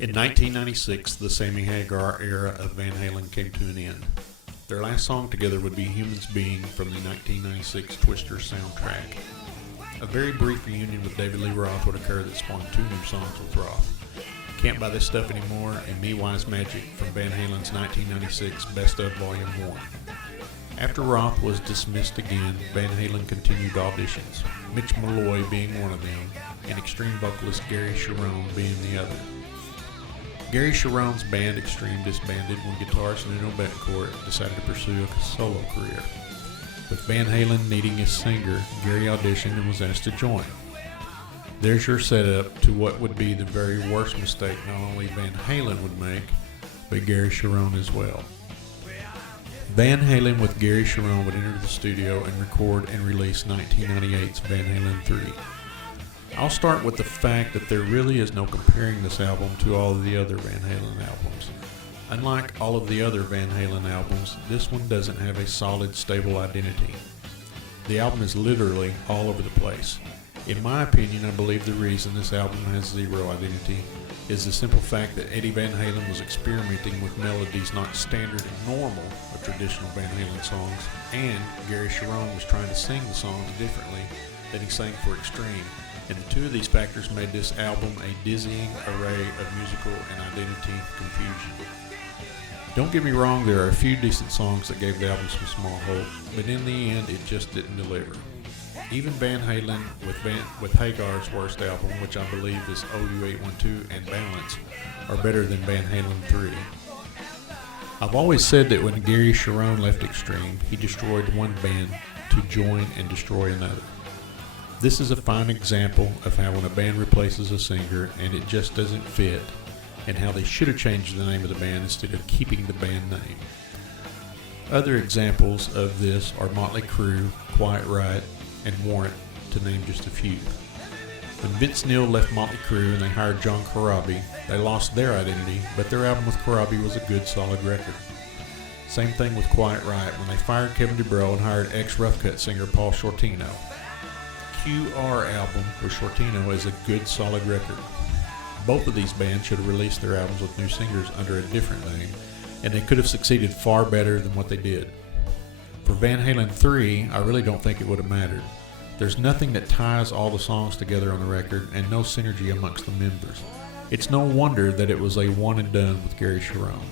In 1996, the Sammy Hagar era of Van Halen came to an end. Their last song together would be Humans Being from the 1996 Twister soundtrack. A very brief reunion with David Lee Roth would occur that spawned two new songs with Roth. Can't Buy This Stuff Anymore and Me Wise Magic from Van Halen's 1996 Best of Volume 1. After Roth was dismissed again, Van Halen continued auditions, Mitch Malloy being one of them, and Extreme vocalist Gary Cherone being the other. Gary Cherone's band Extreme disbanded when guitarist Nuno Bettencourt decided to pursue a solo career. With Van Halen needing a singer, Gary auditioned and was asked to join. There's your setup to what would be the very worst mistake not only Van Halen would make, but Gary Cherone as well. Van Halen with Gary Cherone would enter the studio and record and release 1998's Van Halen 3. I'll start with the fact that there really is no comparing this album to all of the other Van Halen albums. Unlike all of the other Van Halen albums, this one doesn't have a solid, stable identity. The album is literally all over the place. In my opinion, I believe the reason this album has zero identity is the simple fact that Eddie Van Halen was experimenting with melodies not standard and normal of traditional Van Halen songs, and Gary Cherone was trying to sing the songs differently than he sang for Extreme, and the two of these factors made this album a dizzying array of musical and identity confusion. Don't get me wrong, there are a few decent songs that gave the album some small hope, but in the end it just didn't deliver. Even Van Halen with Hagar's worst album, which I believe is OU812 and Balance, are better than Van Halen 3. I've always said that when Gary Cherone left Extreme, he destroyed one band to join and destroy another. This is a fine example of how when a band replaces a singer and it just doesn't fit, and how they should have changed the name of the band instead of keeping the band name. Other examples of this are Motley Crue, Quiet Riot, and Warrant, to name just a few. When Vince Neil left Motley Crue and they hired John Corabi, they lost their identity, but their album with Corabi was a good, solid record. Same thing with Quiet Riot when they fired Kevin DuBrow and hired ex-Rough Cut singer Paul Shortino. QR album with Shortino is a good, solid record. Both of these bands should have released their albums with new singers under a different name, and they could have succeeded far better than what they did. For Van Halen 3, I really don't think it would have mattered. There's nothing that ties all the songs together on the record, and no synergy amongst the members. It's no wonder that it was a one and done with Gary Cherone.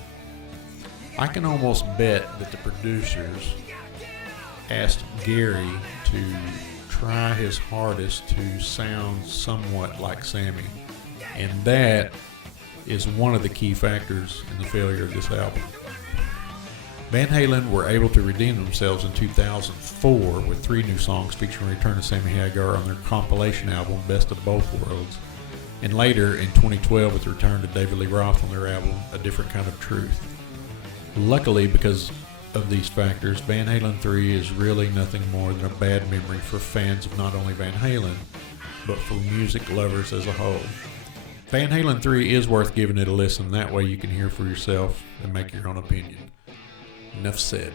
I can almost bet that the producers asked Gary to try his hardest to sound somewhat like Sammy, and that is one of the key factors in the failure of this album. Van Halen were able to redeem themselves in 2004 with 3 new songs featuring Return of Sammy Hagar on their compilation album Best of Both Worlds, and later in 2012 with the return to David Lee Roth on their album A Different Kind of Truth. Luckily, because of these factors, Van Halen 3 is really nothing more than a bad memory for fans of not only Van Halen, but for music lovers as a whole. Van Halen 3 is worth giving it a listen, that way you can hear for yourself and make your own opinion. Enough said.